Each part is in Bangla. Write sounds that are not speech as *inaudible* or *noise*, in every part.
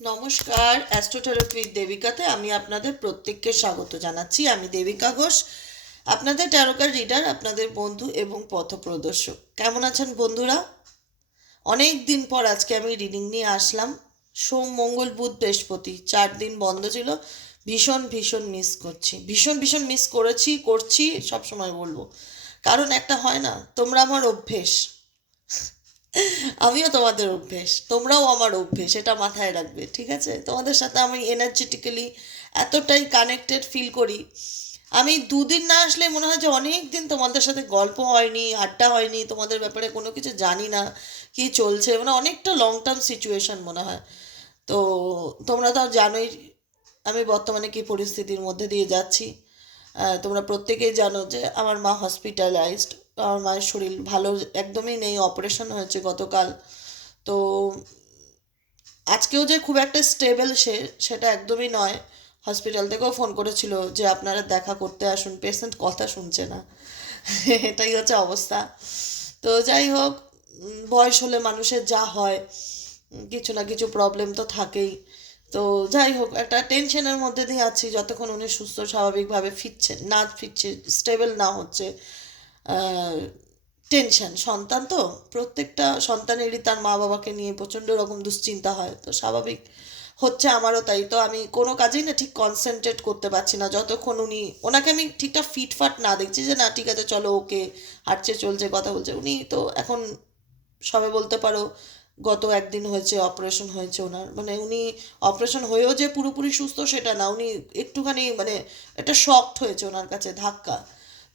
নমস্কার অ্যাস্ট্রোথেরাপি দেবিকাতে আমি আপনাদের প্রত্যেককে স্বাগত জানাচ্ছি। আমি দেবিকা ঘোষ, আপনাদের ট্যারোকার রিডার আপনাদের বন্ধু এবং পথপ্রদর্শক। কেমন আছেন বন্ধুরা? অনেক দিন পর আজকে আমি রিডিং নিয়ে আসলাম। সোম, মঙ্গল, বুধ, বৃহস্পতি, চার দিন বন্ধ ছিল। ভীষণ ভীষণ মিস করছি। ভীষণ ভীষণ মিস করেছি, করছি সব সময় বলব। কারণ একটা হয় না, তোমরা আমার অভ্যেস। আমিও তোমাদের অভ্যেস, তোমরাও আমার অভ্যেস, এটা মাথায় রাখবে, ঠিক আছে? তোমাদের সাথে আমি এনার্জেটিক্যালি এতটাই কানেক্টেড ফিল করি। আমি দুদিন না আসলে মনে হয় যে অনেক দিন তোমাদের সাথে গল্প হয়নি, আড্ডা হয়নি, তোমাদের ব্যাপারে কোনো কিছু জানি না, কি চলছে মানে অনেকটা লং টার্ম সিচুয়েশন মনে হয়। তো তোমরা তো জানোই আমি বর্তমানে কি পরিস্থিতির মধ্যে দিয়ে যাচ্ছি। তোমরা প্রত্যেকেই জানো যে আমার মা হসপিটালাইজড আমার মায়ের শরীর ভালো একদমই নেই অপারেশন হয়েছে গতকাল। তো আজকেও যে খুব একটা স্টেবল সে, সেটা একদমই নয়। হসপিটাল থেকেও ফোন করেছিল যে, আপনারা দেখা করতে আসুন পেশেন্ট কথা শুনছে না। *laughs* এটাই হচ্ছে অবস্থা। তো যাই হোক বয়স হলে মানুষের যা হয় কিছু না কিছু প্রবলেম তো থাকেই। তো যাই হোক, একটা টেনশনের মধ্যে দিয়ে আছি, যতক্ষণ উনি সুস্থ, স্বাভাবিকভাবে ফিরছেন না ফিরছে স্টেবল না হচ্ছে। টেনশন সন্তান তো, প্রত্যেকটা সন্তানেরই তার মা বাবাকে নিয়ে প্রচণ্ড রকম দুশ্চিন্তা হয়, তো স্বাভাবিক হচ্ছে আমারও তাই, তো আমি কোনো কাজেই না ঠিক কনসেন্ট্রেট করতে পারছি না, যতক্ষণ উনি, ওনাকে আমি ঠিকঠাক ফিটফাট না দেখছি যে, না, ঠিক আছে, চলো ওকে হাঁটছে, চলছে, কথা বলছে। উনি তো এখন সবে বলতে পারো, গত একদিন হয়েছে অপারেশন হয়েছে ওনার মানে উনি অপারেশন হয়েও যে পুরোপুরি সুস্থ সেটা না, উনি একটুখানি মানে একটা শকড হয়েছে ওনার কাছে, ধাক্কা।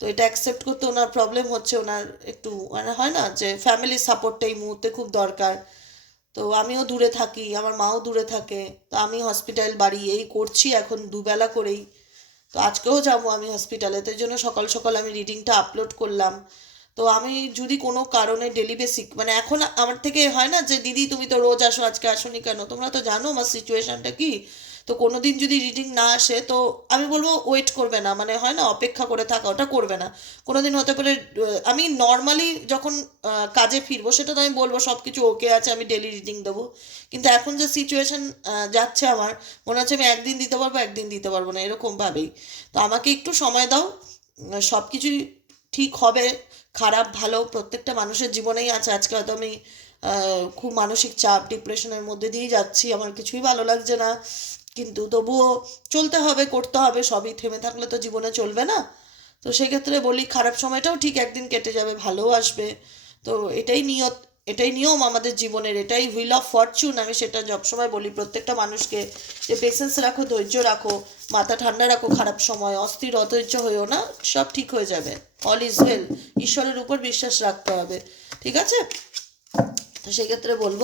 তো এটা অ্যাকসেপ্ট করতে ওনার প্রবলেম হচ্ছে, ওনার একটু মানে হয় না যে ফ্যামিলি সাপোর্টটা এই মুহূর্তে খুব দরকার। তো আমিও দূরে থাকি, আমার মাও দূরে থাকে, তো আমি হসপিটাল বাড়ি এই করছি এখন দুবেলা করেই। তো আজকেও যাব আমি হসপিটালে তো জন্য সকাল সকাল আমি রিডিংটা আপলোড করলাম। তো আমি যদি কোনো কারণে ডেলি বেসিক মানে এখন আমার থেকে হয় না যে, দিদি তুমি তো রোজ আসো, আজকে আসোনি কেন? তোমরা তো জানো আমার সিচুয়েশনটা কি। তো কোনো দিন যদি রিডিং না আসে, তো আমি বলব ওয়েট করবে না। মানে হয় না, অপেক্ষা করে থাকা, ওটা করবে না। কোনো দিন হতে পারে আমি নর্মালি যখন কাজে ফিরবো, সেটা তো আমি বলব সব কিছু ওকে আছে, আমি ডেলি রিডিং দেবো। কিন্তু এখন যে সিচুয়েশন যাচ্ছে আমার, মনে হচ্ছে আমি একদিন দিতে পারব, একদিন দিতে পারব না এরকমভাবেই তো আমাকে একটু সময় দাও সব কিছুই ঠিক হবে, খারাপ, ভালো, প্রত্যেকটা মানুষের জীবনেই আছে। আজকে হয়তো আমি খুব মানসিক চাপ ডিপ্রেশনের মধ্যে দিয়ে যাচ্ছি, আমার কিছুই ভালো লাগছে না। কিন্তু তবুও চলতে হবে, করতে হবে, সবই থেমে থাকলে তো জীবনে চলবে না। তো সেক্ষেত্রে বলি খারাপ সময়টাও ঠিক একদিন কেটে যাবে, ভালোও আসবে। তো এটাই নিয়ত, এটাই নিয়ম আমাদের জীবনের, এটাই হুইল অফ ফরচুন আমি সেটা সবসময় বলি, প্রত্যেকটা মানুষকে যে পেশেন্স রাখো, ধৈর্য রাখো, মাথা ঠান্ডা রাখো খারাপ সময়, অস্থির, অধৈর্য হয়েও না, সব ঠিক হয়ে যাবে। অল ইজ ওয়েল ঈশ্বরের উপর বিশ্বাস রাখতে হবে। ঠিক আছে? তো সেক্ষেত্রে বলব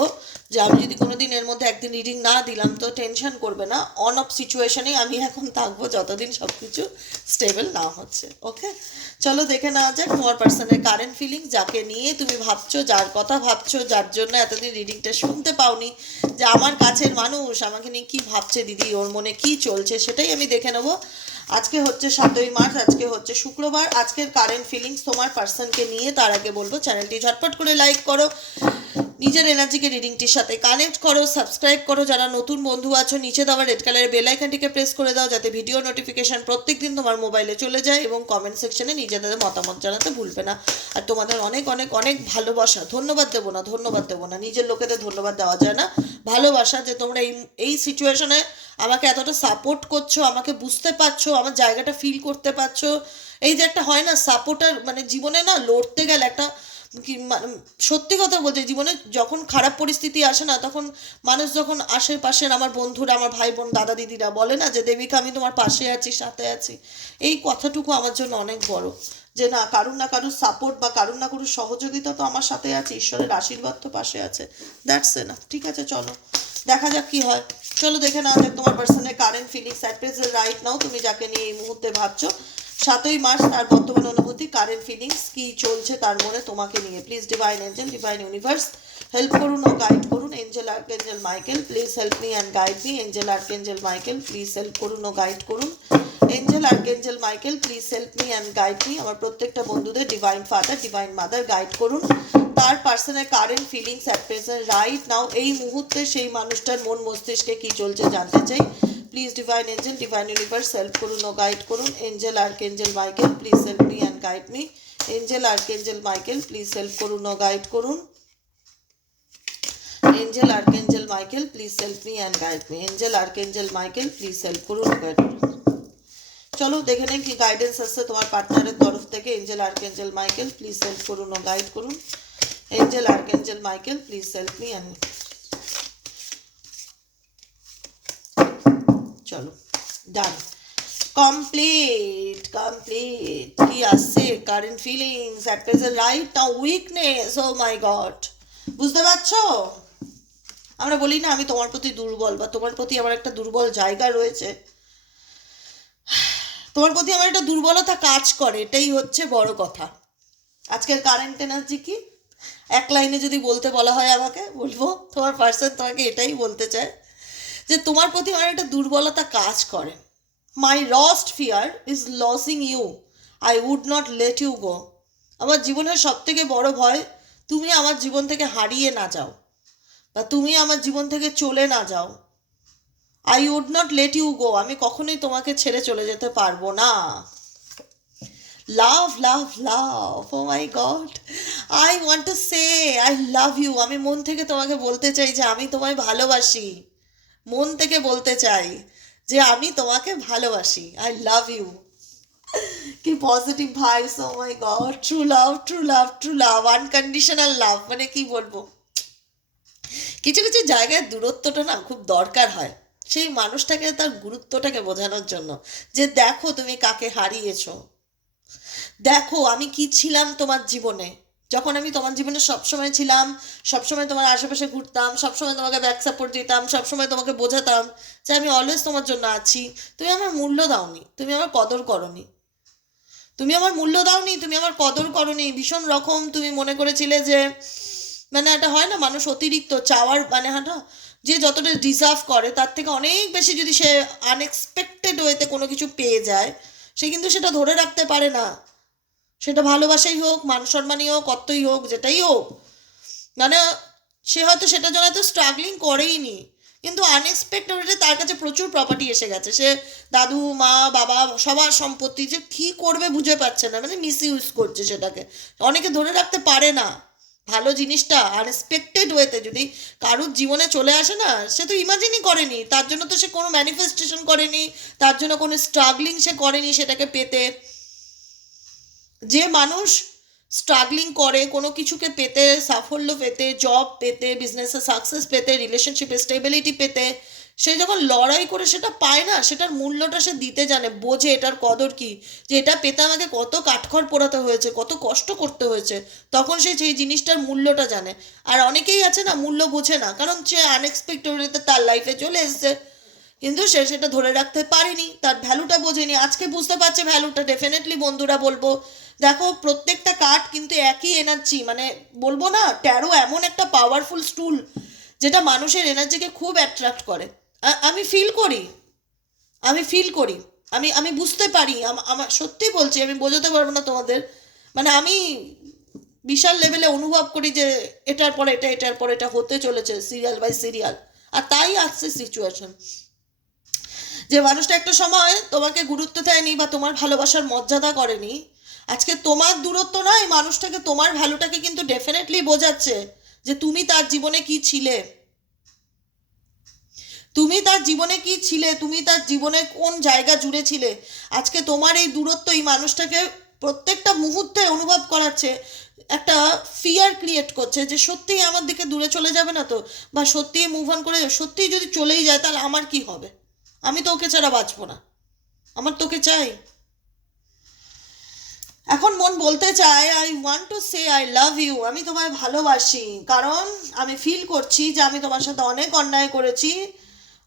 যে আমি যদি কোনো দিন এর মধ্যে একদিন রিডিং না দিলাম, তো টেনশন করবে না। অন অফ সিচুয়েশনেই আমি এখন থাকব যতদিন সব কিছু স্টেবল না হচ্ছে ওকে চলো দেখে নেওয়া যাক তোমার পার্সনের কারেন্ট ফিলিং যাকে নিয়ে তুমি ভাবছ, যার কথা ভাবছ, যার জন্য এতদিন রিডিংটা শুনতে পাওনি, যে আমার কাছের মানুষ আমাকে নিয়ে কী ভাবছে দিদি, ওর মনে কী চলছে সেটাই আমি দেখে নেব। আজকে হচ্ছে সাতই মার্চ, আজকে হচ্ছে শুক্রবার, আজকের কারেন্ট ফিলিংস তোমার পার্সনকে নিয়ে, তার আগে বলব চ্যানেলটি ঝটপট করে লাইক করো। নিজের এনার্জিকে রিডিংটির সাথে কানেক্ট করো সাবস্ক্রাইব করো। যারা নতুন বন্ধু আছো, নিচে দেওয়া রেড কালারের বেল আইকনটিকে প্রেস করে দাও, যাতে ভিডিও নোটিফিকেশন প্রত্যেকদিন তোমার মোবাইলে চলে যায় এবং কমেন্ট সেকশনে নিজেদের মতামত জানাতে ভুলবে না। আর তোমাদের অনেক অনেক অনেক ভালোবাসা। ধন্যবাদ দেবো না, ধন্যবাদ দেবো না। নিজের লোকেদের ধন্যবাদ দেওয়া যায় না। ভালোবাসা যে তোমরা এই এই সিচুয়েশনে আমাকে এতটা সাপোর্ট করছ, আমাকে বুঝতে পারছ, আমার জায়গাটা ফিল করতে পারছ। এই যে একটা হয় না সাপোর্টার মানে জীবনে না লড়তে গেলে একটা সত্যি কথা বলতে জীবনে যখন খারাপ পরিস্থিতি আসে না, তখন মানুষ যখন আশেপাশের আমার বন্ধুরা, আমার ভাই বোন দাদা, দিদিরা বলে না যে, দেবিকা, আমি তোমার পাশে আছি, সাথে আছি। এই কথাটুকু আমার জন্য অনেক বড়। যে না, কারুর না কারুর সাপোর্ট বা কারুর না কারুর সহযোগিতা তো আমার সাথে আছে, ঈশ্বরের আশীর্বাদ তো পাশে আছে। দ্যাটস এ না ঠিক আছে, চলো। দেখা যাক কি হয়। চলো দেখে না তোমার পার্সনের current feelings at present right now তুমি যাকে নিয়ে এই মুহূর্তে ভাবছ। সাতই মার্চ তার বর্তমান অনুভূতি কারেন্ট ফিলিংস কি চলছে তার মনে তোমাকে নিয়ে। Please divine angel divine universe help করুন ও গাইড করুন। Angel archangel Michael please help me and guide me angel archangel Michael please help করুন ও গাইড করুন। Angel archangel Michael please help me and guide me আমার প্রত্যেকটা বন্ধুদের divine father divine mother guide করুন। তার পার্সনের current feelings at present right now এই মুহূর্তে সেই মানুষটার মন মস্তিষ্কে কি চলছে জানতে চাই। Please divine angel divine universe help করুন ও গাইড করুন angel archangel Michael please help me and guide me angel archangel Michael please help করুন ও গাইড করুন angel archangel Michael please help me and guide me angel archangel Michael please help করুন গাইড চলো দেখে নেন কি গাইডেন্স আসছে তোমার পার্টনারের তরফ থেকে angel archangel Michael please help করুন ও গাইড করুন angel archangel Michael please help me and চলো। ডান কমপ্লিট কমপ্লিট কি আসছে? Current feelings at present right now weakness oh my God বুঝতে পারছ? আমরা বলি না, আমি তোমার প্রতি দুর্বল বা তোমার প্রতি আমার একটা দুর্বল জায়গা রয়েছে। তোমার প্রতি আমার একটা দুর্বলতা কাজ করে, এটাই হচ্ছে বড় কথা। আজকের কারেন্ট এনার্জি কি? এক লাইনে যদি বলতে বলা হয় আমাকে, বলব, তোমার পার্সন তোমাকে এটাই বলতে চায়। যে তোমার প্রতি আমার একটা দুর্বলতা কাজ করে। My lost fear is losing you I would not let you go আমার জীবনের সব থেকে বড় ভয়, তুমি আমার জীবন থেকে হারিয়ে না যাও বা তুমি আমার জীবন থেকে চলে না যাও। I would not let you go আমি কখনোই তোমাকে ছেড়ে চলে যেতে পারব না। Love love love oh my God I want to say I love you আমি মন থেকে তোমাকে বলতে চাই যে আমি তোমায় ভালোবাসি। মন থেকে বলতে চাই যে আমি তোমাকে ভালোবাসি। আই লাভ ইউ কি positive vibes oh my God true love true love true love unconditional love মানে কি বলব? কিছু কিছু জায়গায় দূরত্বটা না খুব দরকার হয়। সেই মানুষটাকে তার গুরুত্বটাকে বোঝানোর জন্য যে দেখো তুমি কাকে হারিয়েছো। দেখো আমি কি ছিলাম তোমার জীবনে। যখন আমি তোমার জীবনে সবসময় ছিলাম সবসময় তোমার আশেপাশে ঘুরতাম সবসময় তোমাকে ব্যাক সাপোর্ট দিতাম সবসময় তোমাকে বোঝাতাম যে আমি অলওয়েজ তোমার জন্য আছি। তুমি আমার মূল্য দাওনি তুমি আমার কদর করনি। তুমি আমার মূল্য দাওনি তুমি আমার কদর করনি। ভীষণ রকম তুমি মনে করেছিলে যে মানে এটা হয় না মানুষ অতিরিক্ত চাওয়ার মানে না, যে যতটা ডিজার্ভ করে তার থেকে অনেক বেশি যদি সে আনএক্সপেক্টেড ওয়েতে কোনো কিছু পেয়ে যায় সে কিন্তু সেটা ধরে রাখতে পারে না। সেটা ভালোবাসাই হোক মান সম্মানই হোক কর্তই হোক, যেটাই হোক মানে সে হয়তো সেটার জন্য হয়তো স্ট্রাগলিং করেইনি। কিন্তু আনএক্সপেক্টেড তার কাছে প্রচুর প্রপার্টি এসে গেছে। সে দাদু, মা, বাবা, সবার সম্পত্তি যে কী করবে বুঝে পাচ্ছে না মানে মিস ইউজ করছে সেটাকে। অনেকে ধরে রাখতে পারে না। ভালো জিনিসটা আনএক্সপেক্টেড ওয়েতে যদি কারুর জীবনে চলে আসে না, সে তো ইমাজিনই করেনি। তার জন্য তো সে কোনো ম্যানিফেস্টেশন করেনি, তার জন্য কোনো স্ট্রাগলিং সে করেনি সেটাকে পেতে। যে মানুষ স্ট্রাগলিং করে, কোনো কিছুকে পেতে, সাফল্য পেতে জব পেতে বিজনেসে সাকসেস পেতে রিলেশনশিপে স্টেবিলিটি পেতে, সে যখন লড়াই করে সেটা পায় না, সেটার মূল্যটা সে দিতে জানে, বোঝে এটার কদর কি, যে এটা পেতে আমাকে কত কাঠখড় পোড়াতে হয়েছে, কত কষ্ট করতে হয়েছে, তখন সে সেই জিনিসটার মূল্যটা জানে। আর অনেকেই আছে না, মূল্য বোঝে না, কারণ সে আনএক্সপেক্টেডলিতে তার লাইফে চলে এসছে, কিন্তু সে সেটা ধরে রাখতে পারেনি, তার ভ্যালুটা বোঝেনি। আজকে বুঝতে পারছে ভ্যালুটা ডেফিনেটলি বন্ধুরা বলব দেখো, প্রত্যেকটা কার্ড কিন্তু একই এনার্জি মানে বলব না ট্যারো এমন একটা পাওয়ারফুল স্টুল যেটা মানুষের এনার্জিকে খুব অ্যাট্রাক্ট করে। আমি ফিল করি, আমি ফিল করি, আমি আমি বুঝতে পারি, আম- আমার সত্যি বলছি, আমি বোঝাতে পারব না তোমাদের। মানে আমি বিশাল লেভেলে অনুভব করি যে এটার পর এটা, এটার পর এটা হতে চলেছে সিরিয়াল বাই সিরিয়াল আর তাই আসছে সিচুয়েশন যে মানুষটা একটা সময় তোমাকে গুরুত্ব দেয়নি বা তোমার ভালোবাসার মর্যাদা করেনি আজকে তোমার দূরত্ব নয় মানুষটাকে, তোমার ভ্যালুটাকে কিন্তু ডেফিনেটলি বোঝাচ্ছে যে তুমি তার জীবনে কি ছিলে। তুমি তার জীবনে কি ছিলে, তুমি তার জীবনে কোন জায়গা জুড়ে ছিলে। আজকে তোমার এই দূরত্ব এই মানুষটাকে প্রত্যেকটা মুহূর্তে অনুভব করাচ্ছে, একটা ফিয়ার ক্রিয়েট করছে যে সত্যিই আমার দিকে দূরে চলে যাবে না তো? বা সত্যিই মুভ অন করে, সত্যিই যদি চলেই যায় তাহলে আমার কি হবে? আমি তো ওকে ছাড়া বাঁচবো না। আমার তোকে চাই। এখন মন বলতে চায় I want to say I love you আমি তোমায় ভালোবাসি, কারণ আমি ফিল করছি যে আমি তোমার সাথে অনেক অন্যায় করেছি,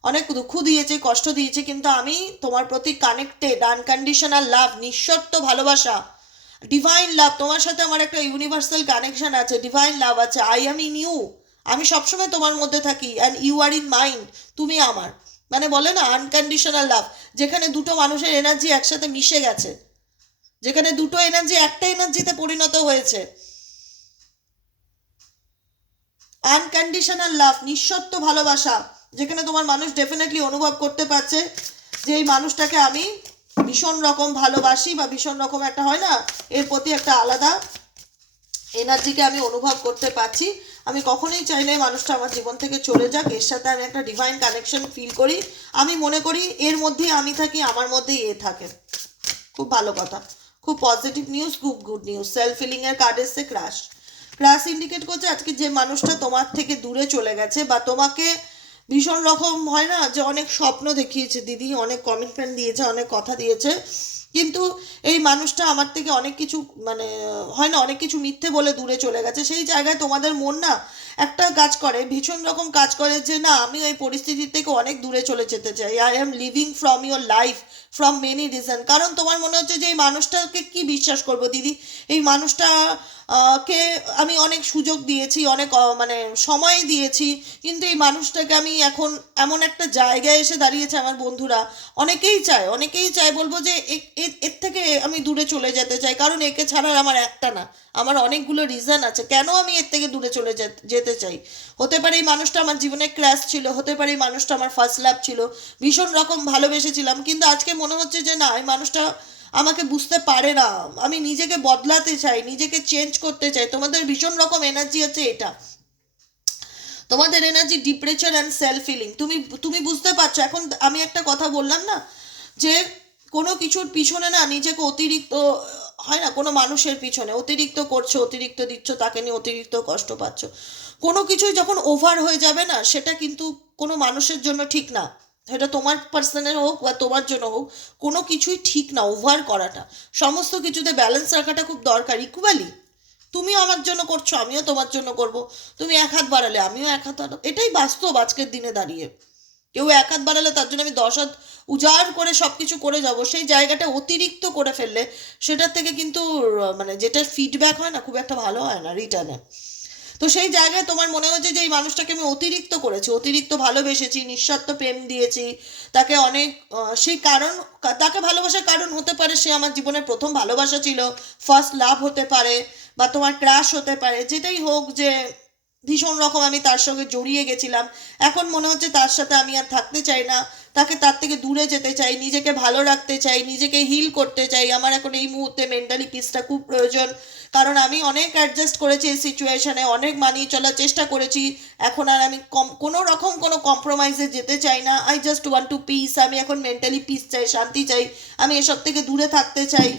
অনেক দুঃখ দিয়েছে, কষ্ট দিয়েছে, কিন্তু আমি তোমার প্রতি কানেক্টেড আনকন্ডিশনাল লাভ নিঃশর্ত ভালোবাসা ডিভাইন লাভ তোমার সাথে আমার একটা ইউনিভার্সাল কানেকশন আছে ডিভাইন লাভ আছে আই এম ইন ইউ আমি সবসময় তোমার মধ্যে থাকি and you are in mind তুমি আমার। মানে বলে না আনকন্ডিশনাল লাভ যেখানে দুটো মানুষের এনার্জি একসাথে মিশে গেছে। যেখানে দুটো এনার্জি একটা এনার্জিতে পরিণত হয়েছে। আনকন্ডিশনাল লাভ নিঃশর্ত ভালোবাসা, যেখানে তোমার মানুষ ডেফিনেটলি অনুভব করতে পারছে যে এই মানুষটাকে আমি ভীষণ রকম ভালোবাসি বা ভীষণ রকম একটা হয় না, এর প্রতি একটা আলাদা এনার্জিকে আমি অনুভব করতে পারছি। আমি কখনোই চাই না এই মানুষটা আমার জীবন থেকে চলে যাক, এর সাথে আমি একটা ডিভাইন কানেকশন ফিল করি। আমি মনে করি এর মধ্যেই আমি থাকি, আমার মধ্যেই এ থাকে। খুব ভালো কথা। খুব পজিটিভ নিউজ খুব গুড নিউজ সেলফ ফিলিং এর কার্ড এসছে ক্রাশ ক্রাশ ইন্ডিকেট করছে আজকে যে মানুষটা তোমার থেকে দূরে চলে গেছে বা তোমাকে ভীষণ রকম হয় না যে অনেক স্বপ্ন দেখিয়েছে, দিদি অনেক কমিটমেন্ট দিয়েছে, অনেক কথা দিয়েছে। কিন্তু এই মানুষটা আমার থেকে অনেক কিছু মানে হয় না, অনেক কিছু মিথ্যে বলে দূরে চলে গেছে। সেই জায়গায় তোমাদের মন না একটা কাজ করে, ভীষণ রকম কাজ করে যে না, আমি ওই পরিস্থিতি থেকে অনেক দূরে চলে যেতে চাই। I am leaving from your life from many reason কারণ তোমার মনে হচ্ছে যে এই মানুষটাকে কি বিশ্বাস করব, দিদি? এই মানুষটা কে আমি অনেক সুযোগ দিয়েছি, অনেক মানে সময় দিয়েছি, কিন্তু এই মানুষটাকে আমি এখন এমন একটা জায়গায় এসে দাঁড়িয়েছে আমার বন্ধুরা। অনেকেই চায় অনেকেই চায় বলব যে এর থেকে আমি দূরে চলে যেতে চাই, কারণ একে ছাড়া আর আমার একটা না। আমার অনেকগুলো রিজন আছে, কেন আমি এর থেকে দূরে চলে যেতে চাই? হতে পারে এই মানুষটা আমার জীবনে ক্র্যাশ ছিল, হতে পারে এই মানুষটা আমার ফার্স্ট লাভ ছিল, ভীষণ রকম ভালোবেসেছিলাম, কিন্তু আজকে মনে হচ্ছে যে না, এই মানুষটা আমাকে বুঝতে পারে না। আমি নিজেকে বদলাতে চাই, নিজেকে চেঞ্জ করতে চাই। তোমাদের ভীষণ রকম এনার্জি হচ্ছে এটা। তোমাদের energy depression and self feeling তুমি তুমি বুঝতে পারছ, এখন আমি একটা কথা বললাম না, যে কোনো কিছুর পিছনে না নিজেকে অতিরিক্ত, হয় না, কোনো মানুষের পিছনে অতিরিক্ত করছ, অতিরিক্ত দিচ্ছ, তাকে নিয়ে অতিরিক্ত কষ্ট পাচ্ছ। কোনো কিছুই যখন ওভার হয়ে যাবে না, সেটা কিন্তু কোনো মানুষের জন্য ঠিক না। সেটা তোমার পার্সনের হোক বা তোমার জন্য হোক, কোনো কিছুই ঠিক না ওভার করাটা। সমস্ত কিছুতে ব্যালেন্স রাখাটা খুব দরকার। ইকুয়ালি তুমিও আমার জন্য করছ, আমিও তোমার জন্য করব। তুমি এক হাত বাড়ালে, আমিও এক হাত এটাই বাস্তব আজকের দিনে দাঁড়িয়ে। কেউ এক হাত বাড়ালে তার জন্য আমি দশ হাত উজাড় করে সব কিছু করে যাব। সেই জায়গাটা অতিরিক্ত করে ফেললে, সেটার থেকে কিন্তু মানে যেটা ফিডব্যাক হয় না, খুব একটা ভালো হয় না রিটার্নে তো সেই জায়গায় তোমার মনে হচ্ছে যে এই মানুষটাকে আমি অতিরিক্ত করেছি, অতিরিক্ত ভালোবেসেছি, নিঃস্বার্থ প্রেম দিয়েছি। তাকে অনেক সেই কারণ, তাকে ভালোবাসার কারণ হতে পারে সে আমার জীবনের প্রথম ভালোবাসা ছিল ফার্স্ট লাভ হতে পারে বা তোমার ক্রাশ হতে পারে, যেটাই হোক যে ভীষণ রকম আমি তার সঙ্গে জড়িয়ে গেছিলাম। এখন মনে হচ্ছে তার সাথে আমি আর থাকতে চাই না। তাকে তার থেকে দূরে যেতে চাই, নিজেকে ভালো রাখতে চাই, নিজেকে হিল করতে চাই। আমার এখন এই মুহূর্তে মেন্টালি পিসটা খুব প্রয়োজন। কারণ আমি অনেক অ্যাডজাস্ট করেছি এই সিচুয়েশনে অনেক মানিয়ে চলার চেষ্টা করেছি। এখন আর আমি কম, কোনো রকম কোনো কম্প্রোমাইজে যেতে চাই না। I just want to peace আমি এখন মেন্টালি পিস চাই, শান্তি চাই। আমি এসব থেকে দূরে থাকতে চাই।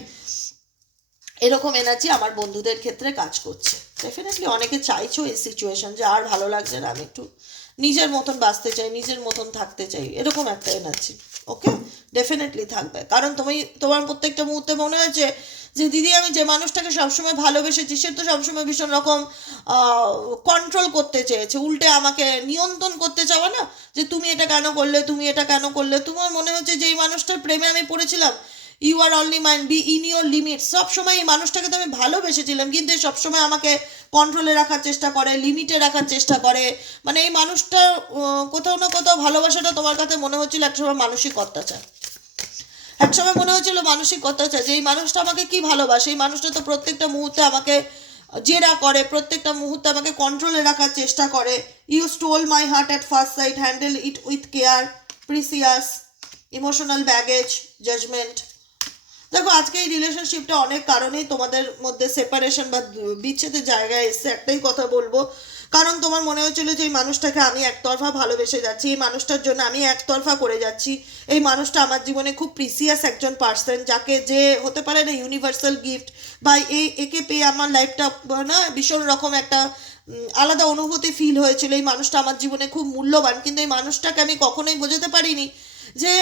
এরকম এনার্জি আমার বন্ধুদের ক্ষেত্রে কাজ করছে। ডেফিনেটলি অনেকে চাইছো এই সিচুয়েশন যে আর ভালো লাগছে না, আমি একটু নিজের মতন বাঁচতে চাই, নিজের মতন থাকতে চাই, এরকম একটা এনার্জি ওকে ডেফিনেটলি থাকবে। কারণ তুমি, তোমার প্রত্যেকটা মুহূর্তে মনে হয়েছে যে দিদি আমি যে মানুষটাকে সবসময় ভালোবেসেছি, সে তো সবসময় ভীষণ রকম কন্ট্রোল করতে চেয়েছে, উল্টে আমাকে নিয়ন্ত্রণ করতে চাওয়া না, যে তুমি এটা কেন করলে, তুমি এটা কেন করলে, তোমার মনে হচ্ছে যে এই মানুষটার প্রেমে আমি পড়েছিলাম you are only mind be in your limit সবসময় এই মানুষটাকে তো আমি ভালোবেসেছিলাম, কিন্তু সবসময় আমাকে কন্ট্রোলে রাখার চেষ্টা করে লিমিটে রাখার চেষ্টা করে। মানে এই মানুষটার কোথাও না কোথাও ভালোবাসাটা তোমার কাছে মনে হচ্ছিল একসময় মানসিক অত্যাচার। একসময় মনে হয়েছিল মানসিক অত্যাচার, যে এই মানুষটা আমাকে কি ভালোবাসে? এই মানুষটা তো প্রত্যেকটা মুহূর্তে আমাকে জেরা করে, প্রত্যেকটা মুহূর্তে আমাকে কন্ট্রোলে রাখার চেষ্টা করে। You stole my heart at first sight handle it with care precious emotional baggage judgement দেখো, আজকে এই রিলেশনশিপটা অনেক কারণেই তোমাদের মধ্যে সেপারেশন বা বিচ্ছেদের জায়গায় এসছে, একটাই কথা বলব। কারণ তোমার মনে হচ্ছিল যে, এই মানুষটাকে আমি একতরফা ভালোবেসে যাচ্ছি, এই মানুষটার জন্য আমি একতরফা করে যাচ্ছি। এই মানুষটা আমার জীবনে খুব প্রিসিয়াস একজন পার্সন যাকে যে হতে পারে না ইউনিভার্সাল গিফট বা এই একে পেয়ে আমার লাইফটা না ভীষণ রকম একটা আলাদা অনুভূতি ফিল হয়েছিল। এই মানুষটা আমার জীবনে খুব মূল্যবান, কিন্তু এই মানুষটাকে আমি কখনোই বোঝাতে পারিনি যে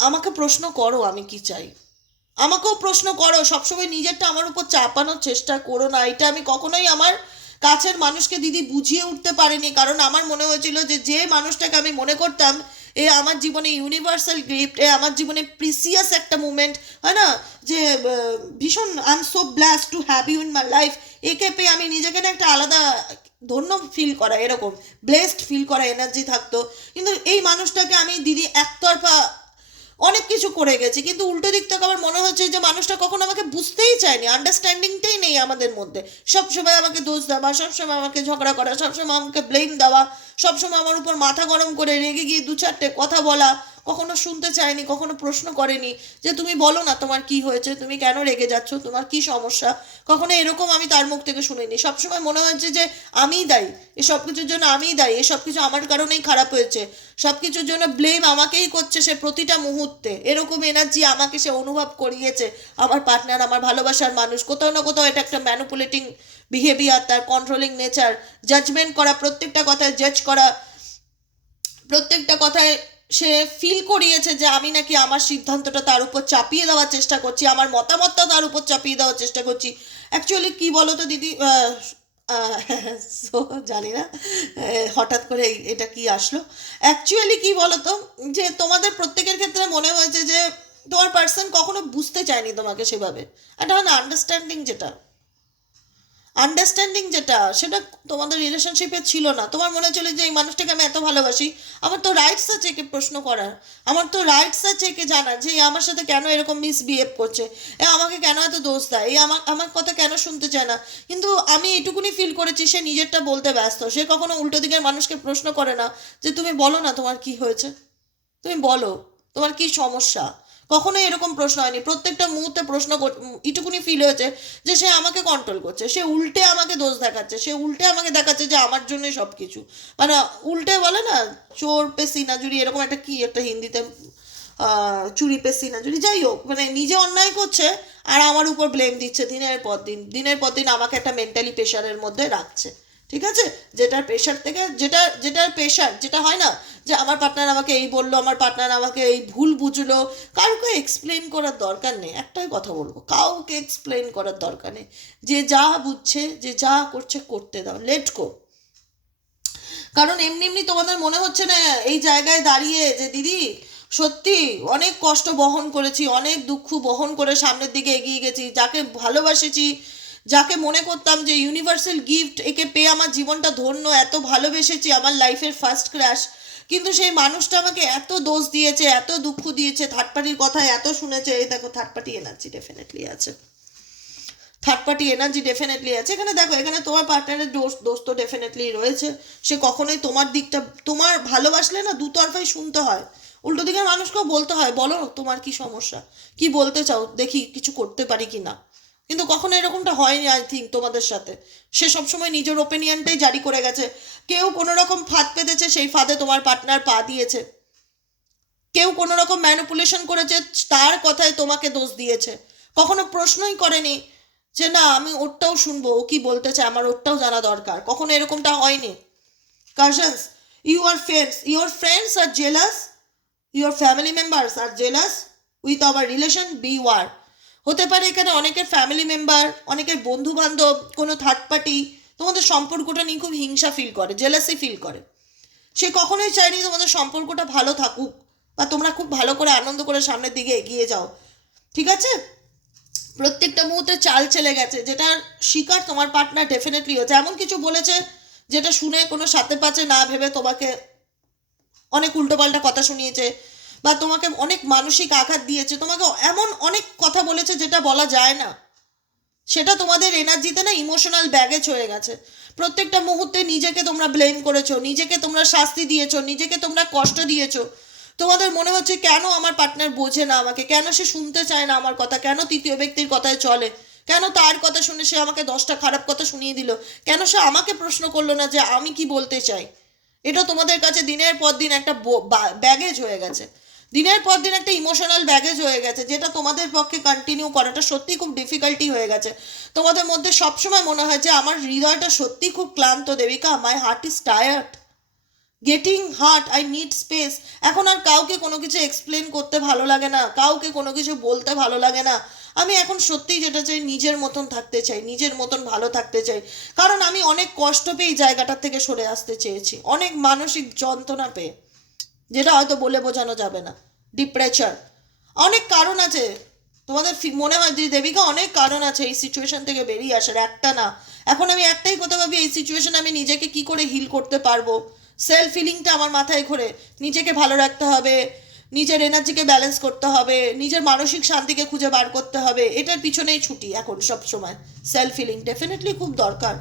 আমাকে প্রশ্ন করো আমি কি চাই। আমাকেও প্রশ্ন করো, সবসময় নিজেরটা আমার উপর চাপানোর চেষ্টা করো না। এটা আমি কখনোই আমার কাছের মানুষকে দিদি বুঝিয়ে উঠতে পারিনি, কারণ আমার মনে হয়েছিল যে যে মানুষটাকে আমি মনে করতাম, এ আমার জীবনে ইউনিভার্সাল গিফট এ আমার জীবনে প্রিসিয়াস একটা মুমেন্ট হয় না? যে ভীষণ I am so blessed to have you in my life একে পেয়ে আমি নিজেকে না একটা আলাদা ধন্য ফিল করা, এরকম ব্লেসড ফিল করা এনার্জি থাকতো। কিন্তু এই মানুষটাকে আমি দিদি একতরফা অনেক কিছু করে গেছি, কিন্তু উল্টো দিক থেকে আমার মনে হচ্ছে যে মানুষটা কখনো আমাকে বুঝতেই চায়নি আন্ডারস্ট্যান্ডিংটাই নেই আমাদের মধ্যে। সবসময় আমাকে দোষ দেওয়া, সবসময় আমাকে ঝগড়া করা, সবসময় আমাকে ব্লেম দেওয়া, সবসময় আমার উপর মাথা গরম করে রেগে গিয়ে দু চারটে কথা বলা কখনো শুনতে চায়নি, কখনো প্রশ্ন করেনি যে তুমি বলো না তোমার কি হয়েছে, তুমি কেন রেগে যাচ্ছ, তোমার কি সমস্যা? কখনো এরকম আমি তার মুখ থেকে শুনিনি। সবসময় মনে হচ্ছে যে আমিই দায়ী। এসব কিছুর জন্য আমিই দায়ী। এসব কিছু আমার কারণেই খারাপ হয়েছে। সব কিছুর জন্য ব্লেম আমাকেই করছে সে প্রতিটা মুহূর্তে। এরকম এনার্জি আমাকে সে অনুভব করিয়েছে। আমার পার্টনার আমার ভালোবাসার মানুষ। কোথাও না কোথাও এটা একটা ম্যানুপুলেটিং বিহেভিয়ার তার কন্ট্রোলিং নেচার জাজমেন্ট করা, প্রত্যেকটা কথায় জাজ করা, প্রত্যেকটা কথায় সে ফিল করিয়েছে যে আমি নাকি আমার সিদ্ধান্তটা তার উপর চাপিয়ে দেওয়ার চেষ্টা করছি, আমার মতামতটা তার উপর চাপিয়ে দেওয়ার চেষ্টা করছি। অ্যাকচুয়ালি কি বলো তো দিদি সো *laughs* জানি না। হঠাৎ করে এটা কি আসলো? অ্যাকচুয়ালি কি বলো তো যে তোমাদের প্রত্যেকের ক্ষেত্রে মনে হয়েছে যে তোমার পার্সন কখনো বুঝতে চায়নি তোমাকে সেভাবে। একটা আন্ডারস্ট্যান্ডিং যেটা। আন্ডারস্ট্যান্ডিং যেটা, সেটা তোমাদের রিলেশনশিপে ছিল না। তোমার মনে চলে যে, এই মানুষটাকে আমি এত ভালোবাসি। আমার তো রাইটস আছে একে প্রশ্ন করার। আমার তো রাইটস আছে একে জানার যে আমার সাথে কেন এরকম মিসবিহেভ করছে? এ আমাকে কেন এত দোষ দেয়? এই আমার আমার কথা কেন শুনতে চায় না? কিন্তু আমি এটুকুনি ফিল করেছি, সে নিজেরটা বলতে ব্যস্ত। সে কখনো উল্টো দিকের মানুষকে প্রশ্ন করে না যে, তুমি বলো না তোমার কি হয়েছে? তুমি বলো, তোমার কি সমস্যা? কখনো এরকম প্রশ্ন হয়নি। প্রত্যেকটা মুহূর্তে প্রশ্ন এটুকুনি ফিল হয়েছে যে সে আমাকে কন্ট্রোল করছে, সে উল্টে আমাকে দোষ দেখাচ্ছে, সে উল্টে আমাকে দেখাচ্ছে যে আমার জন্যই সব কিছু মানে উল্টে বলে না, চোর পে সিনাজুরি এরকম একটা কি একটা হিন্দিতে চুরি পে সিনাজুরি, যাই হোক মানে নিজে অন্যায় করছে আর আমার উপর ব্লেম দিচ্ছে দিনের পর দিন। দিনের পর দিন আমাকে একটা মেন্টালি প্রেশারের মধ্যে রাখছে। ঠিক আছে? যেটার প্রেশার থেকে, যেটা, যেটার প্রেশার যেটা হয় না যে আমার পার্টনার আমাকে এই বলল, আমার পার্টনার আমাকে এই ভুল বুঝলো, কাউকে এক্সপ্লেন করার দরকার নেই, একটাই কথা বলব, কাউকে এক্সপ্লেন করার দরকার নেই। যে যা বুঝছে, যে যা করছে, করতে দাও লেট কো কারণ এমনি এমনি তোমাদের মনে হচ্ছে না, এই জায়গায় দাঁড়িয়ে যে দিদি, সত্যি অনেক কষ্ট বহন করেছি, অনেক দুঃখ বহন করে সামনের দিকে এগিয়ে গেছি, যাকে ভালোবাসেছি যাকে মনে করতাম যে ইউনিভার্সাল গিফট একে পেয়ে আমার জীবনটা ধন্য, এত ভালোবেসেছি, আমার লাইফের ফার্স্ট ক্র্যাশ কিন্তু সেই মানুষটা আমাকে এত দোষ দিয়েছে, এত দুঃখ দিয়েছে থার্ড পার্টির কথা এত শুনেছে, এই দেখো থার্ড পার্টি এনার্জি ডেফিনেটলি আছে। থার্ড পার্টি এনার্জি ডেফিনেটলি আছে। এখানে দেখো, এখানে তোমার পার্টনারের দোষ দোষ তো ডেফিনেটলি রয়েছে। সে কখনোই তোমার দিকটা, তোমার ভালোবাসলে না দুতরফাই শুনতে হয়। উল্টো দিকের মানুষকেও বলতে হয়, বলো তোমার কি সমস্যা? কি বলতে চাও? দেখি কিছু করতে পারি কি না কিন্তু কখনো এরকমটা হয়নি আই থিঙ্ক তোমাদের সাথে। সে সবসময় নিজের ওপিনিয়নটাই জারি করে গেছে। কেউ কোনো রকম ফাঁদ পেতেছে, সেই ফাঁদে তোমার পার্টনার পা দিয়েছে। কেউ কোনো রকম ম্যানিপুলেশন করেছে, তার কথায় তোমাকে দোষ দিয়েছে। কখনো প্রশ্নই করেনি যে, না, আমি ওরটাও শুনব, ও কি বলতে চায় আমার ওরটাও জানা দরকার। কখনো এরকমটা হয়নি। Cousins you are friends your friends are jealous your family members are jealous with our relation be aware হতে পারে এখানে অনেকের ফ্যামিলি মেম্বার অনেকের বন্ধু বান্ধব কোনো থার্ড পার্টি তোমাদের সম্পর্কটা নিয়ে খুব হিংসা ফিল করে জেলাসি ফিল করে। সে কখনোই চায়নি তোমাদের সম্পর্কটা ভালো থাকুক বা তোমরা খুব ভালো করে আনন্দ করে সামনের দিকে এগিয়ে যাও। ঠিক আছে? প্রত্যেকটা মুহূর্তে চাল চলে গেছে, যেটার শিকার তোমার পার্টনার ডেফিনেটলি হচ্ছে এমন কিছু বলেছে যেটা শুনে কোনো সাথে পাচে না, ভেবে তোমাকে অনেক উল্টোপাল্টা কথা শুনিয়েছে। বা তোমাকে অনেক মানসিক আঘাত দিয়েছে, তোমাকে এমন অনেক কথা বলেছে যেটা বলা যায় না। সেটা তোমাদের এনার্জিতে না ইমোশনাল ব্যাগেজ হয়ে গেছে। প্রত্যেকটা মুহূর্তে নিজেকে তোমরা ব্লেম করেছ, নিজেকে তোমরা শাস্তি দিয়েছ, নিজেকে তোমরা কষ্ট দিয়েছ। তোমাদের মনে হচ্ছে কেন আমার পার্টনার বোঝে না আমাকে? কেন সে শুনতে চায় না আমার কথা? কেন তৃতীয় ব্যক্তির কথায় চলে? কেন তার কথা শুনে সে আমাকে দশটা খারাপ কথা শুনিয়ে দিল? কেন সে আমাকে প্রশ্ন করল না যে আমি কি বলতে চাই? এটা তোমাদের কাছে দিনের পর দিন একটা ব্যাগেজ হয়ে গেছে। দিনের পর দিন একটা ইমোশনাল ব্যাগেজ হয়ে গেছে, যেটা তোমাদের পক্ষে কন্টিনিউ করাটা সত্যি খুব ডিফিকাল্টি হয়ে গেছে। তোমাদের মধ্যে সবসময় মনে হয় যে আমার হৃদয়টা সত্যি খুব ক্লান্ত, Devika my heart is tired getting hurt I need space এখন আর কাউকে কোনো কিছু এক্সপ্লেন করতে ভালো লাগে না, কাউকে কোনো কিছু বলতে ভালো লাগে না। আমি এখন সত্যিই যেটা চাই, নিজের মতন থাকতে চাই, নিজের মতন ভালো থাকতে চাই। কারণ আমি অনেক কষ্ট পেয়ে জায়গাটার থেকে সরে আসতে চেয়েছি, অনেক মানসিক যন্ত্রণা পেয়ে। যেটা হয়তো বলে বোঝানো যাবে না। ডিপ্রেচার অনেক কারণ আছে। তোমাদের মনে হয় যে দেবিকা অনেক কারণ আছে এই সিচুয়েশন থেকে বেরিয়ে আসার, একটা না। এখন আমি একটাই কথা ভাবি, এই সিচুয়েশনে আমি নিজেকে কি করে হিল করতে পারব? সেলফ ফিলিংটা আমার মাথায় ঘোরে। নিজেকে ভালো রাখতে হবে, নিজের এনার্জিকে ব্যালেন্স করতে হবে, নিজের মানসিক শান্তিকে খুঁজে বার করতে হবে। এটার পিছনেই ছুটি এখন সব সময়। সেলফ ফিলিং ডেফিনেটলি খুব দরকার।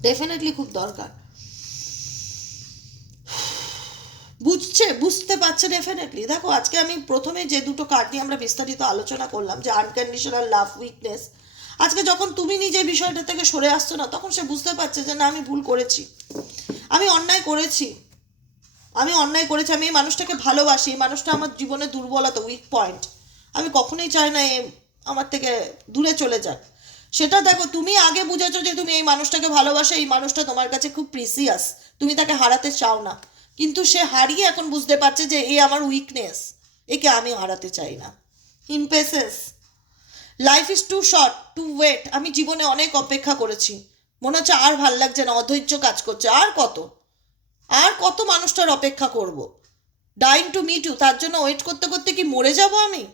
ডেফিনেটলি খুব দরকার। বুঝছে বুঝতে পারছে ডেফিনেটলি দেখো, আজকে আমি প্রথমে যে দুটো কার্ড নিয়ে আমরা বিস্তারিত আলোচনা করলাম, যে আনকন্ডিশনাল লাভ উইকনেস আজকে যখন তুমি নিজে বিষয়টা থেকে সরে আসছো না, তখন সে বুঝতে পারছে যে, না, আমি ভুল করেছি। আমি অন্যায় করেছি। আমি অন্যায় করেছি। আমি এই মানুষটাকে ভালোবাসি। এই মানুষটা আমার জীবনে দুর্বলতা উইক পয়েন্ট আমি কখনোই চাই না এ আমার থেকে দূরে চলে যাক। সেটা দেখো, তুমি আগে বুঝেছ যে তুমি এই মানুষটাকে ভালোবাসো। এই মানুষটা তোমার কাছে খুব প্রিসিয়াস তুমি তাকে হারাতে চাও না। কিন্তু সে হারিয়ে এখন বুঝতে পারছে যে এ আমার উইকনেস একে আমি হারাতে চাই না। Impasses life is too short to wait আমি জীবনে অনেক অপেক্ষা করেছি। মনে হচ্ছে আর ভালো লাগছে না, অধৈর্য কাজ করছে। আর কত? আর কত মানুষটার অপেক্ষা করব? ডাইং টু মিট ইউ তার জন্য ওয়েট করতে করতে কি মরে যাব আমি?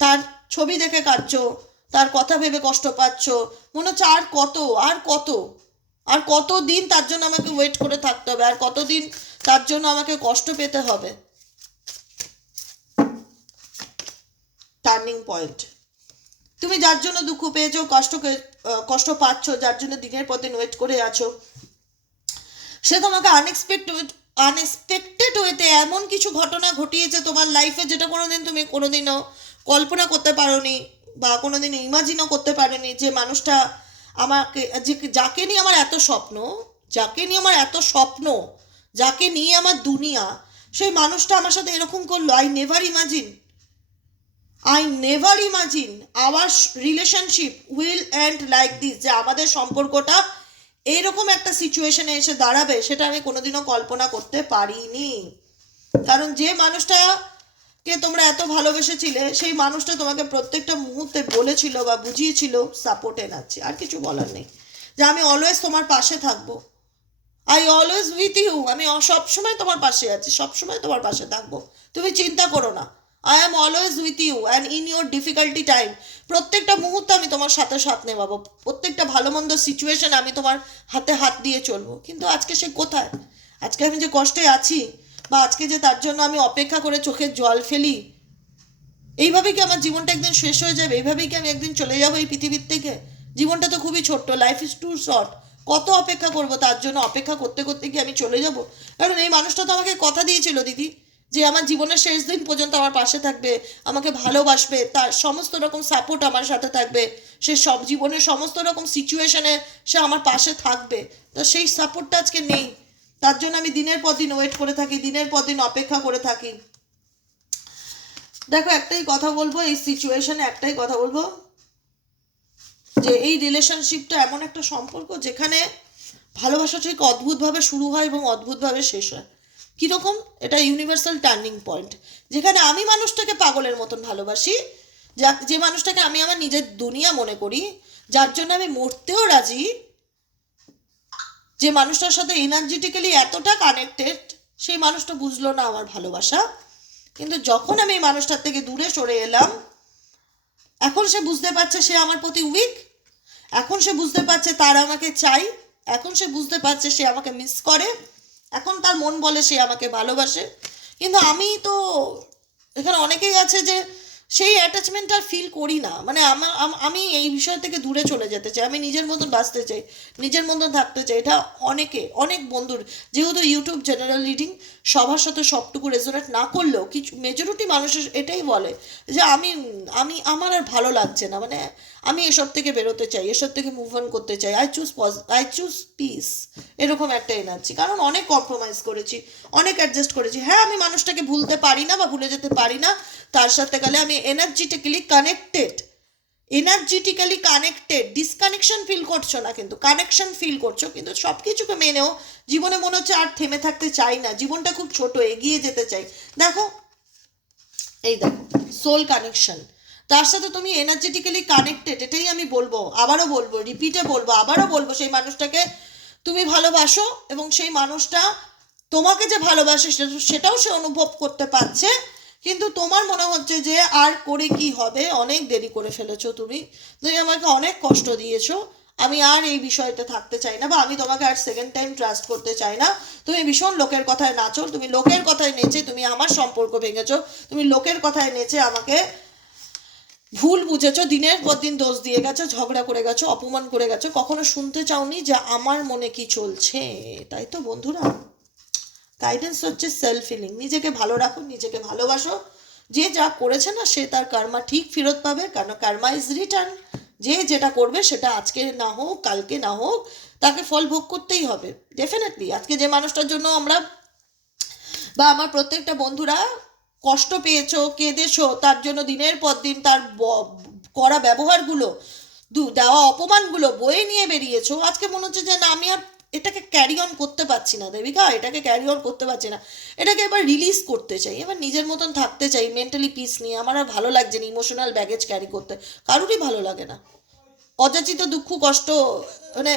তার ছবি দেখে কাঁদছো, তার কথা ভেবে কষ্ট পাচ্ছ। মনে হচ্ছে আর কত আর কত? আর কত দিন তার জন্য আমাকে ওয়েট করে থাকতে হবে? আর কতদিন তার জন্য আমাকে কষ্ট পেতে হবে? টার্নিং পয়েন্ট তুমি যার জন্য দুঃখ পেয়েছ, কষ্ট কষ্ট পাচ্ছ, যার জন্য দিনের পর দিন ওয়েট করে আছো, সে তোমাকে আনএক্সপেক্টেড আনএক্সপেক্টেড ওয়েতে এমন কিছু ঘটনা ঘটিয়েছে তোমার লাইফে যেটা কোনোদিন তুমি কোনোদিনও কল্পনা করতে পারোনি বা কোনোদিন ইমাজিনও করতে পারোনি যে মানুষটা আমাকে, যে, যাকে নিয়ে আমার এত স্বপ্ন, যাকে নিয়ে আমার এত স্বপ্ন, যাকে নিয়ে আমার দুনিয়া, সেই মানুষটা আমার সাথে এরকম করল। I never imagine I never imagine our relationship will end like this যে আমাদের সম্পর্কটা এইরকম একটা সিচুয়েশনে এসে দাঁড়াবে, সেটা আমি কোনোদিনও কল্পনা করতে পারিনি। কারণ যে মানুষটাকে তোমরা এত ভালোবেসেছিলে? সেই মানুষটা তোমাকে প্রত্যেকটা মুহূর্তে বলেছিল বা বুঝিয়েছিল সাপোর্টে নাচ্ছে। আর কিছু বলার নেই। যে আমি অলওয়েজ তোমার পাশে থাকব। আই অলওয়েজ উইথ ইউ আমি সবসময় তোমার পাশে আছি, সবসময় তোমার পাশে থাকব। তুমি চিন্তা করো না। I am always with you and in your difficulty time প্রত্যেকটা মুহূর্তে আমি তোমার সাথে সাথ নেবাবো প্রত্যেকটা ভালো মন্দ সিচুয়েশন আমি তোমার হাতে হাত দিয়ে চলবো। কিন্তু আজকে সে কোথায়? আজকে আমি যে কষ্টে আছি বা আজকে যে তার জন্য আমি অপেক্ষা করে চোখের জল ফেলি, এইভাবেই কি আমার জীবনটা একদিন শেষ হয়ে যাবে? এইভাবেই কি আমি একদিন চলে যাব এই পৃথিবীর থেকে? জীবনটা তো খুবই ছোট্ট লাইফ ইজ টু শর্ট কত অপেক্ষা করব তার জন্য? অপেক্ষা করতে করতে কি আমি চলে যাব? কারণ এই মানুষটা তো আমাকে কথা দিয়েছিল, দিদি, যে আমার জীবনের শেষ দিন পর্যন্ত আমার পাশে থাকবে, আমাকে ভালোবাসবে, তার সমস্ত রকম সাপোর্ট আমার সাথে থাকবে, সে সব জীবনের সমস্ত রকম সিচুয়েশনে সে আমার পাশে থাকবে। তো সেই সাপোর্টটা আজকে নেই। তার জন্য আমি দিনের পর দিন ওয়েট করে থাকি, দিনের পর দিন অপেক্ষা করে থাকি। দেখো, একটাই কথা বলব, এই সিচুয়েশনে একটাই কথা বলব, যে এই রিলেশনশিপটা এমন একটা সম্পর্ক যেখানে ভালোবাসা ঠিক অদ্ভুতভাবে শুরু হয় এবং অদ্ভুতভাবে শেষ হয়। কীরকম? এটা ইউনিভার্সাল টার্নিং পয়েন্ট যেখানে আমি মানুষটাকে পাগলের মতন ভালোবাসি যা যে মানুষটাকে আমি আমার নিজের দুনিয়া মনে করি, যার জন্য আমি মরতেও রাজি যে মানুষটার সাথে এনার্জেটিক্যালি এতটা কানেক্টেড সেই মানুষটা বুঝলো না আমার ভালোবাসা। কিন্তু যখন আমি এই মানুষটার থেকে দূরে সরে এলাম, এখন সে বুঝতে পারছে সে আমার প্রতি উইক এখন সে বুঝতে পারছে তার আমাকে চাই, এখন সে বুঝতে পারছে সে আমাকে মিস করে, এখন তার মন বলে সে আমাকে ভালোবাসে। কিন্তু আমি তো, এখানে অনেকেই আছে যে সেই অ্যাটাচমেন্ট আর ফিল করি না। মানে আমার, আমি এই বিষয় থেকে দূরে চলে যেতে চাই। আমি নিজের মতন বাঁচতে চাই, নিজের মতন থাকতে চাই। এটা অনেকে, অনেক বন্ধুর, যেহেতু ইউটিউব জেনারেল রিডিং সবার সাথে সবটুকু রেজোনেট না করলেও কিছু মেজরিটি মানুষের এটাই বলে যে আমি আমি, আমার আর ভালো লাগছে না। মানে আমি এসব থেকে বেরোতে চাই, এসব থেকে মুভ অন করতে চাই। I choose pause I choose peace এরকম একটা এনার্জি কারণ অনেক কম্প্রোমাইজ করেছি, অনেক অ্যাডজাস্ট করেছি। হ্যাঁ আমি মানুষটাকে ভুলতে পারি না বা ভুলে যেতে পারি না। তার সাথে গেলে আমি energetically connected energetically connected disconnection feel করছ না কিন্তু কানেকশন ফিল করছ, কিন্তু সব কিছুকে মেনেও জীবনে মনে হচ্ছে আর থেমে থাকতে চাই না, জীবনটা খুব ছোট, এগিয়ে যেতে চাই। দেখো, এই দেখো সোল কানেকশন তার সাথে তুমি এনার্জেটিক্যালি কানেক্টেড এটাই আমি বলব, আবারও বলব রিপিটে বলব, আবারও বলব, সেই মানুষটাকে তুমি ভালোবাসো এবং সেই মানুষটা তোমাকে যে ভালোবাসে, সেটা- সেটাও সে অনুভব করতে পারছে। কিন্তু তোমার মনে হচ্ছে যে আর করে কি হবে? অনেক দেরি করে ফেলেছো তুমি। তুমি আমাকে অনেক কষ্ট দিয়েছ। আমি আর এই বিষয়তে থাকতে চাই না বা আমি তোমাকে আর সেকেন্ড টাইম ট্রাস্ট করতে চাই না। তুমি ভীষণ লোকের কথায় নাচো, তুমি লোকের কথায় নেচে তুমি আমার সম্পর্ক ভেঙেছো, তুমি লোকের কথায় নেচে আমাকে ভুল বুঝেছ, দিনের পর দিন দোষ দিয়ে গেছো, ঝগড়া করে গেছো, অপমান করে গেছো। কখনো শুনতে চাওনি যে আমার মনে কি চলছে? তাই তো বন্ধুরা। গাইডেন্স হচ্ছে সেলফ ফিলিং নিজেকে ভালো রাখো, নিজেকে ভালোবাসো। যে যা করেছে না, সে তার কার্মা ঠিক ফেরত পাবে। কারণ কার্মা ইজ রিটার্ন যে যেটা করবে, সেটা আজকে না হোক, কালকে না হোক, তাকে ফল ভোগ করতেই হবে। ডেফিনেটলি আজকে যে মানুষটার জন্য আমরা বা আমার প্রত্যেকটা বন্ধুরা কষ্ট পেয়েছ, কেঁদেছো, তার জন্য দিনের পর দিন তার করা ব্যবহারগুলো দেওয়া অপমানগুলো বয়ে নিয়ে বেরিয়েছো, আজকে মনে হচ্ছে যে না, আমি আর এটাকে ক্যারি অন করতে পারছি না, দেবিকা, এটাকে ক্যারি অন করতে পারছি না। এটাকে এবার রিলিজ করতে চাই, এবার নিজের মতন থাকতে চাই মেন্টালি পিস নিয়ে। আমার আর ভালো লাগছে না ইমোশনাল ব্যাগেজ ক্যারি করতে। কারোরই ভালো লাগে না। অযাচিত দুঃখ, কষ্ট মানে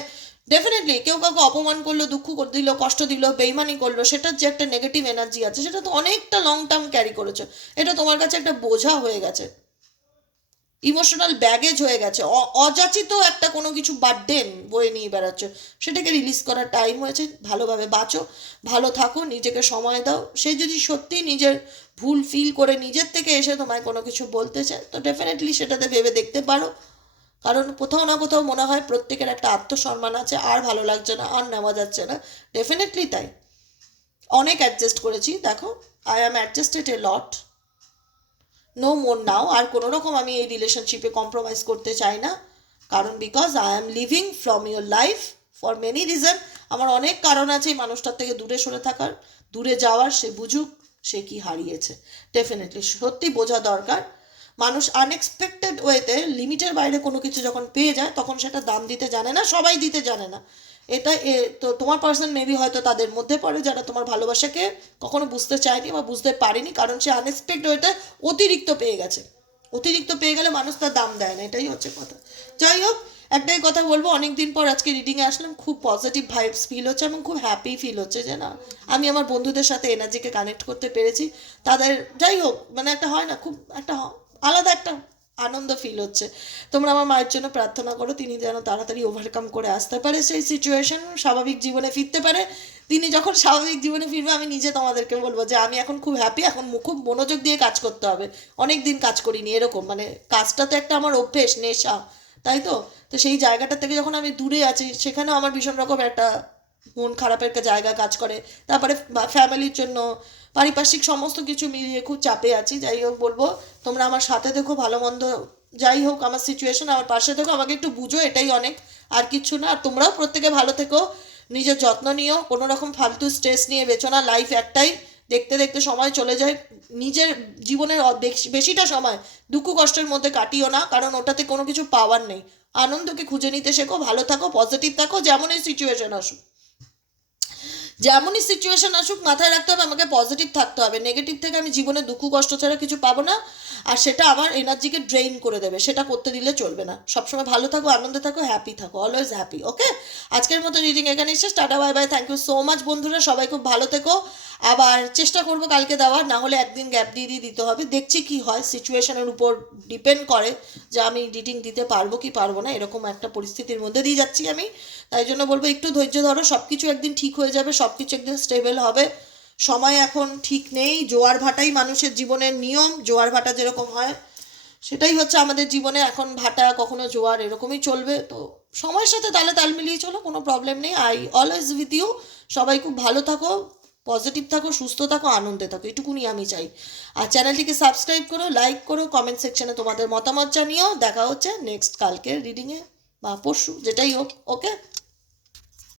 ডেফিনেটলি কেউ কাউকে অপমান করল, দুঃখ দিল, কষ্ট দিল, বেইমানি করল, সেটার যে একটা নেগেটিভ এনার্জি আছে, সেটা তো অনেকটা লং টার্ম ক্যারি করেছ। এটা তোমার কাছে একটা বোঝা হয়ে গেছে। ইমোশনাল ব্যাগেজ হয়ে গেছে। অযাচিত একটা কোনো কিছু বার্ডেন বয়ে নিয়ে বেড়াচ্ছ। সেটাকে রিলিজ করার টাইম হয়েছে। ভালোভাবে বাঁচো, ভালো থাকো, নিজেকে সময় দাও। সে যদি সত্যি নিজের ভুল ফিল করে নিজের থেকে এসে তোমায় কোনো কিছু বলতে চায়, তো ডেফিনেটলি সেটাতে ভেবে দেখতে পারো। কারণ কোথাও না কোথাও মনে হয় প্রত্যেকের একটা আত্মসম্মান আছে, আর ভালো লাগছে না, আর নেওয়া যাচ্ছে না। ডেফিনেটলি তাই। অনেক অ্যাডজাস্ট করেছি। দেখো I am adjusted a lot no more now আর কোনো রকম আমি এই রিলেশনশিপে কম্প্রোমাইজ করতে চাই না। কারণ because I am leaving from your life for many reason আমার অনেক কারণ আছে এই মানুষটার থেকে দূরে সরে থাকার। দূরে যাওয়ার, সে বুঝুক, সে কি হারিয়েছে। ডেফিনেটলি সত্যি বোঝা দরকার। মানুষ আনএক্সপেক্টেড ওয়েতে লিমিটের বাইরে কোনো কিছু যখন পেয়ে যায়, তখন সেটা দাম দিতে জানে না, সবাই দিতে জানে না। এটা তো তোমার পার্সন মেবি হয়তো তাদের মধ্যে পড়ে যারা তোমার ভালোবাসাকে কখনো বুঝতে চায়নি বা বুঝতে পারেনি, কারণ সে আনএক্সপেক্টেড ওয়েতে অতিরিক্ত পেয়ে গেছে। অতিরিক্ত পেয়ে গেলে মানুষ তার দাম দেয় না, এটাই হচ্ছে কথা। যাই হোক, একটাই কথা বলব অনেক দিন পর আজকে রিডিংয়ে আসলাম, খুব পজিটিভ ভাইবস ফিল হচ্ছে এবং খুব হ্যাপি ফিল হচ্ছে যে না আমি আমার বন্ধুদের সাথে এনার্জিকে কানেক্ট করতে পেরেছি। তাদের, যাই হোক মানে একটা হয় না, খুব একটা আলাদা একটা আনন্দ ফিল হচ্ছে। তোমরা আমার মায়ের জন্য প্রার্থনা করো, তিনি যেন তাড়াতাড়ি ওভারকাম করে আসতে পারে সেই সিচুয়েশন স্বাভাবিক জীবনে ফিরতে পারে। তিনি যখন স্বাভাবিক জীবনে ফিরবে, আমি নিজে তোমাদেরকে বলব যে, আমি এখন খুব হ্যাপি এখন খুব মনোযোগ দিয়ে কাজ করতে হবে। অনেক দিন কাজ করিনি, এরকম। মানে কাজটা তো একটা আমার অভ্যেস, নেশা, তাই তো? তো সেই জায়গাটা থেকে যখন আমি দূরে আছি, সেখানেও আমার ভীষণ রকম একটা মন খারাপের জায়গা কাজ করে। তারপরে ফ্যামিলির জন্য পারিপার্শ্বিক সমস্ত কিছু মিলিয়ে খুব চাপে আছি। যাই হোক বলব, তোমরা আমার সাথে দেখো ভালো মন্দ যাই হোক, আমার সিচুয়েশন আমার পাশে দেখো আমাকে একটু বুঝো, এটাই অনেক। আর কিছু না, আর তোমরাও প্রত্যেকে ভালো থেকো, নিজের যত্ন নিও কোনো রকম ফালতু স্ট্রেস নিয়ে বেছো না। লাইফ একটাই, দেখতে দেখতে সময় চলে যায়। নিজের জীবনের বেশিটা সময় দুঃখ কষ্টের মধ্যে কাটিও না, কারণ ওটাতে কোনো কিছু পাওয়ার নেই। আনন্দকে খুঁজে নিতে শেখো, ভালো থাকো পজিটিভ থাকো, যেমন এই সিচুয়েশন আসুক। যেমনই সিচুয়েশন আসুক, মাথায় রাখতে হবে, আমাকে পজিটিভ থাকতে হবে। নেগেটিভ থেকে আমি জীবনে দুঃখ, কষ্ট ছাড়া কিছু পাবো না। আর সেটা আমার এনার্জিকে ড্রেইন করে দেবে। সেটা করতে দিলে চলবে না। সবসময় ভালো থাকো, আনন্দে থাকো হ্যাপি থাকো অলওয়েজ হ্যাপি ওকে আজকের মতো রিডিং এখানে এসে tata bye bye thank you so much বন্ধুরা, সবাই খুব ভালো থেকো। আবার চেষ্টা করব কালকে দেওয়ার, না হলে একদিন গ্যাপ দিয়ে দিয়ে দিতে হবে। দেখছি কি হয় সিচুয়েশনের উপর ডিপেন্ড করে যে আমি রিডিং দিতে পারব কি পারব না, এরকম একটা পরিস্থিতির মধ্যে দিয়ে যাচ্ছি আমি। তাই জন্য বলব একটু ধৈর্য ধরো সব কিছু একদিন ঠিক হয়ে যাবে সব কিছু একদিন স্টেবল হবে। সময় এখন ঠিক নেই, জোয়ার ভাটাই মানুষের জীবনের নিয়ম, জোয়ার ভাটা যেরকম হয়, সেটাই হচ্ছে আমাদের জীবনে এখন ভাটা, কখনো জোয়ার এরকমই চলবে। তো সময়ের সাথে তালে তাল মিলিয়ে চলো, কোনো প্রবলেম নেই। আই অলওয়েজ উইথ ইউ সবাই খুব ভালো থাকো পজিটিভ থাকো, সুস্থ থাকো, আনন্দে থাকো। এটুকুনি আমি চাই। আর চ্যানেলটিকে সাবস্ক্রাইব করো লাইক করো কমেন্ট সেকশনে তোমাদের মতামত জানিও। দেখা হচ্ছে নেক্সট কালকের রিডিংয়ে বা পরশু, যেটাই হোক ওকে